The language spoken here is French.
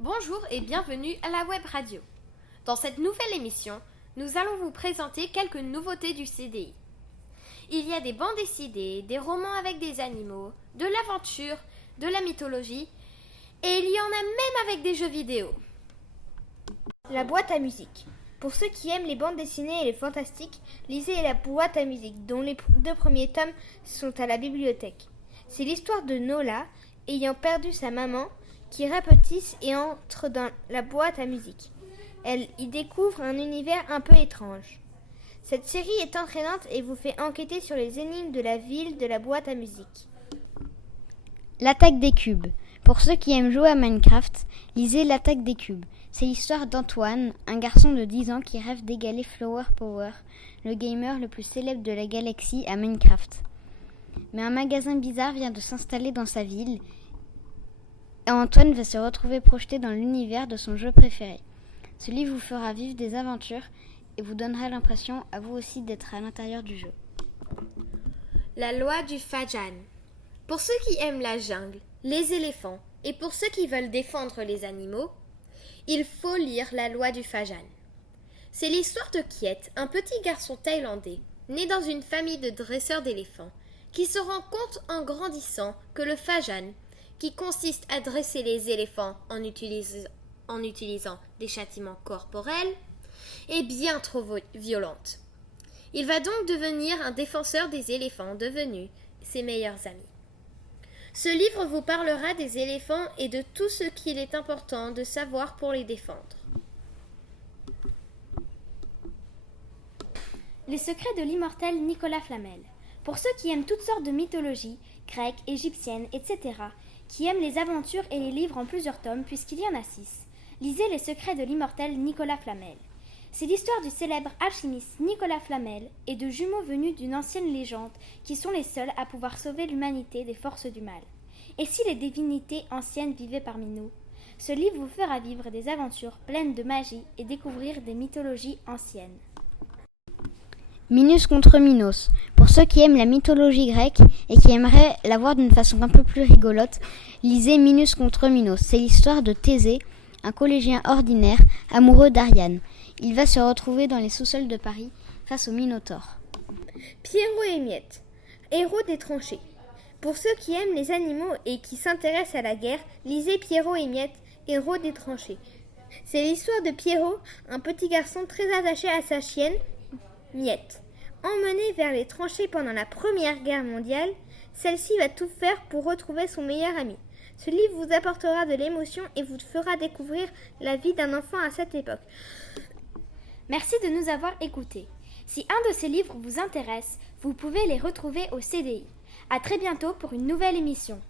Bonjour et bienvenue à la web radio. Dans cette nouvelle émission, nous allons vous présenter quelques nouveautés du CDI. Il y a des bandes dessinées, des romans avec des animaux, de l'aventure, de la mythologie et il y en a même avec des jeux vidéo. La boîte à musique. Pour ceux qui aiment les bandes dessinées et les fantastiques, lisez La boîte à musique, dont les 2 premiers tomes sont à la bibliothèque. C'est l'histoire de Nola, ayant perdu sa maman, qui rapetisse et entre dans la boîte à musique. Elle y découvre un univers un peu étrange. Cette série est entraînante et vous fait enquêter sur les énigmes de la ville de la boîte à musique. L'attaque des cubes. Pour ceux qui aiment jouer à Minecraft, lisez L'attaque des cubes. C'est l'histoire d'Antoine, un garçon de 10 ans qui rêve d'égaler Flower Power, le gamer le plus célèbre de la galaxie à Minecraft. Mais un magasin bizarre vient de s'installer dans sa ville et Antoine va se retrouver projeté dans l'univers de son jeu préféré. Ce livre vous fera vivre des aventures et vous donnera l'impression à vous aussi d'être à l'intérieur du jeu. La loi du Fajan. Pour ceux qui aiment la jungle, les éléphants et pour ceux qui veulent défendre les animaux, il faut lire La loi du Fajan. C'est l'histoire de Kiet, un petit garçon thaïlandais, né dans une famille de dresseurs d'éléphants, qui se rend compte en grandissant que le Fajan, qui consiste à dresser les éléphants en utilisant des châtiments corporels, est bien trop violente. Il va donc devenir un défenseur des éléphants devenus ses meilleurs amis. Ce livre vous parlera des éléphants et de tout ce qu'il est important de savoir pour les défendre. Les secrets de l'immortel Nicolas Flamel. Pour ceux qui aiment toutes sortes de mythologies, grecques, égyptiennes, etc., qui aiment les aventures et les livres en plusieurs tomes, puisqu'il y en a 6, lisez Les secrets de l'immortel Nicolas Flamel. C'est l'histoire du célèbre alchimiste Nicolas Flamel et de jumeaux venus d'une ancienne légende qui sont les seuls à pouvoir sauver l'humanité des forces du mal. Et si les divinités anciennes vivaient parmi nous? Ce livre vous fera vivre des aventures pleines de magie et découvrir des mythologies anciennes. Minos contre Minos. Pour ceux qui aiment la mythologie grecque et qui aimeraient la voir d'une façon un peu plus rigolote, lisez Minos contre Minos. C'est l'histoire de Thésée, un collégien ordinaire, amoureux d'Ariane. Il va se retrouver dans les sous-sols de Paris face au Minotaure. Pierrot et Miette, héros des tranchées. Pour ceux qui aiment les animaux et qui s'intéressent à la guerre, lisez Pierrot et Miette, héros des tranchées. C'est l'histoire de Pierrot, un petit garçon très attaché à sa chienne, Miette. Emmenée vers les tranchées pendant la Première Guerre mondiale, celle-ci va tout faire pour retrouver son meilleur ami. Ce livre vous apportera de l'émotion et vous fera découvrir la vie d'un enfant à cette époque. Merci de nous avoir écoutés. Si un de ces livres vous intéresse, vous pouvez les retrouver au CDI. À très bientôt pour une nouvelle émission.